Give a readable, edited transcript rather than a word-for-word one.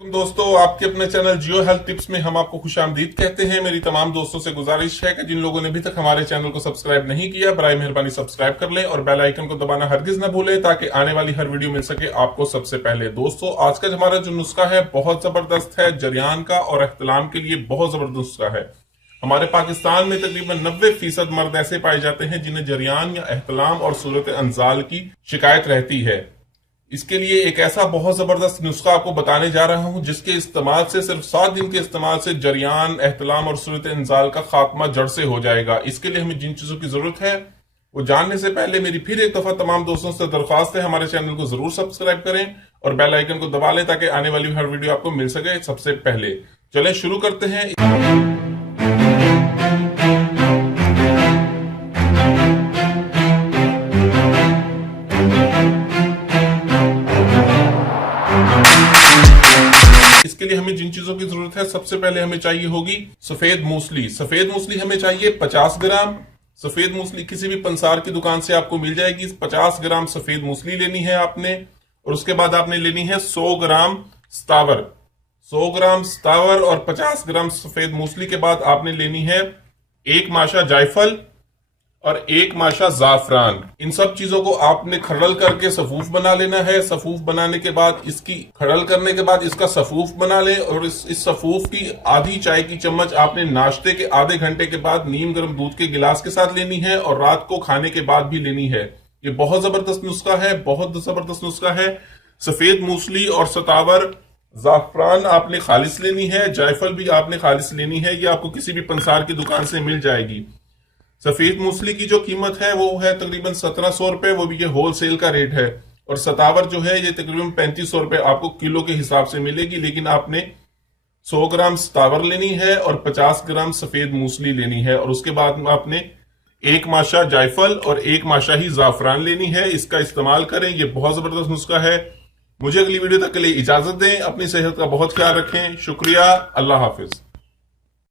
दोस्तों, आपके अपने चैनल जियो हेल्थ टिप्स में हम आपको खुशामदीद कहते हैं। मेरी तमाम दोस्तों से गुजारिश है कि जिन लोगों ने अभी तक हमारे चैनल को सब्सक्राइब नहीं किया, बराए मेहरबानी सब्सक्राइब कर लें और बेल आइकन को दबाना हरगिज न भूलें ताकि आने वाली हर वीडियो मिल सके आपको सबसे पहले। दोस्तों, आज का हमारा जो नुस्खा है बहुत जबरदस्त है, जरियान का और एहतलाम के लिए बहुत जबरदस्त नुस्खा है। हमारे पाकिस्तान में तकरीबन 90% मर्द ऐसे पाए जाते हैं जिन्हें जरियान या एहतलाम और सूरत अंजाल की शिकायत रहती है। इसके लिए एक ऐसा बहुत जबरदस्त नुस्खा आपको बताने जा रहा हूं जिसके इस्तेमाल से सिर्फ 7 दिन के इस्तेमाल से जरियान, एहतलाम और सूरत इंजाल का खात्मा जड़ से हो जाएगा। इसके लिए हमें जिन चीजों की जरूरत है वो जानने से पहले मेरी फिर एक दफा तमाम दोस्तों से दरख्वास्त है, हमारे चैनल को जरूर सब्सक्राइब करें और बेल आइकन को दबा लें ताकि आने वाली हर वीडियो आपको मिल सके सबसे पहले। चलें शुरू करते हैं। इसके लिए हमें जिन चीजों की जरूरत है, सबसे पहले हमें चाहिए होगी सफेद मूसली। सफेद मूसली हमें चाहिए 50 ग्राम। सफेद मूसली किसी भी पंसार की दुकान से आपको मिल जाएगी। 50 ग्राम सफेद मूसली लेनी है आपने। और उसके बाद आपने लेनी है 100 ग्राम स्तावर। 100 ग्राम स्तावर और 50 ग्राम सफेद मूसली के बाद आपने लेनी है 1 माशा जायफल और 1 माशा जाफरान। इन सब चीजों को आपने खरल करके सफूफ बना लेना है। सफूफ बनाने के बाद इसकी खरल करने के बाद इसका सफूफ बना ले और इस सफूफ की आधी चाय की चम्मच आपने नाश्ते के आधे घंटे के बाद नीम गर्म दूध के गिलास के साथ लेनी है और रात को खाने के बाद भी लेनी है। ये बहुत जबरदस्त नुस्खा है, बहुत जबरदस्त नुस्खा है। सफेद मूसली और सतावर, जाफरान आपने खालिस लेनी है, जायफल भी आपने खालिस लेनी है। ये आपको किसी भी पंसार की दुकान से मिल जाएगी। सफेद मूसली की जो कीमत है वो है तकरीबन 1700 रुपए, वो भी ये होलसेल का रेट है। और सतावर जो है ये तकरीबन 3500 रुपए आपको किलो के हिसाब से मिलेगी। लेकिन आपने 100 ग्राम सतावर लेनी है और 50 ग्राम सफेद मूसली लेनी है और उसके बाद आपने 1 माशा जायफल और 1 माशा ही जाफरान लेनी है। इसका इस्तेमाल करें, ये बहुत जबरदस्त नुस्खा है। मुझे अगली वीडियो तक के लिए इजाजत दें। अपनी सेहत का बहुत ख्याल रखें। शुक्रिया। अल्लाह हाफिज।